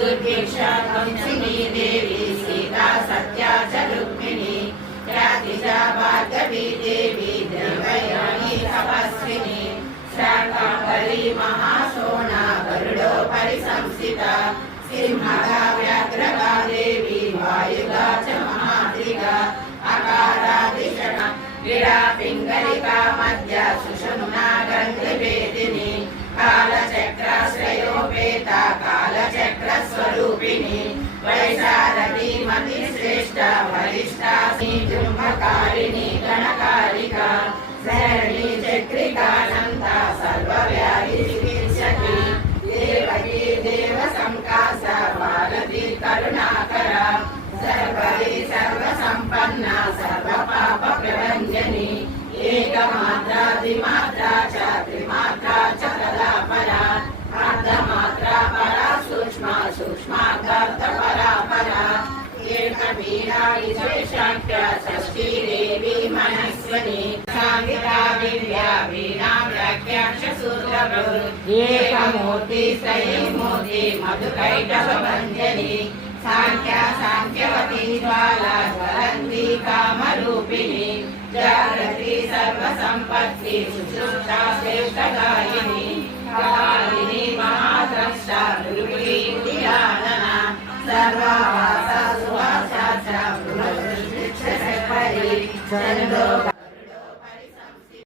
दुर्भिक्षा ध्वंसिनी देवी सीता सत्या च रुक्मिणी ख्यातिजा भार्गवी देवी देवयानी तपस्विनी शाकंभरी महाशोणा गरुडोपरि संस्थिता सिंहगा व्याघ्रगा देवी वायुगा च महाद्रिगा अकारादिशना गिरा पिंगलिका मध्य सुषुम्ना गंधवेदिनी कालचक्राश्रयोपेता कालचक्रस्वरूपिणी वैशारदी मति श्रेष्ठ वरिष्ठा जुम्भकारिणी गणकारिका शरणी चक्रिकानन्ता सर्वव्याधि चिकित्सकी देवकी देव संकास भारती करुणाकरा सर्वरी सर्वसंपन्ना सर्वपाप प्रभञ्जनी एकमात्रा द्विमात्रा च त्रिमात्रा च तदा परा अर्धमात्रा परा सूक्ष्मा सूक्ष्मार्ध परा परा एकवीरा विशेषाख्य षष्ठी देवी मनस्वनी सांगिता विद्या वीणा व्याख्याक्ष सूत्रभृत् एकमूर्ति त्रयीमूर्ति मधुकैटभभञ्जनी सांख्या सांख्यवती ज्वाला ज्वलन्ती कामरूपिणी जागृति सर्वसंपत्ति सुश्रुता श्रेष्ठगायिनी कालिनी महाद्रष्टा दुर्गीतियानना सर्वावासा सुवासा च चन्द्रोग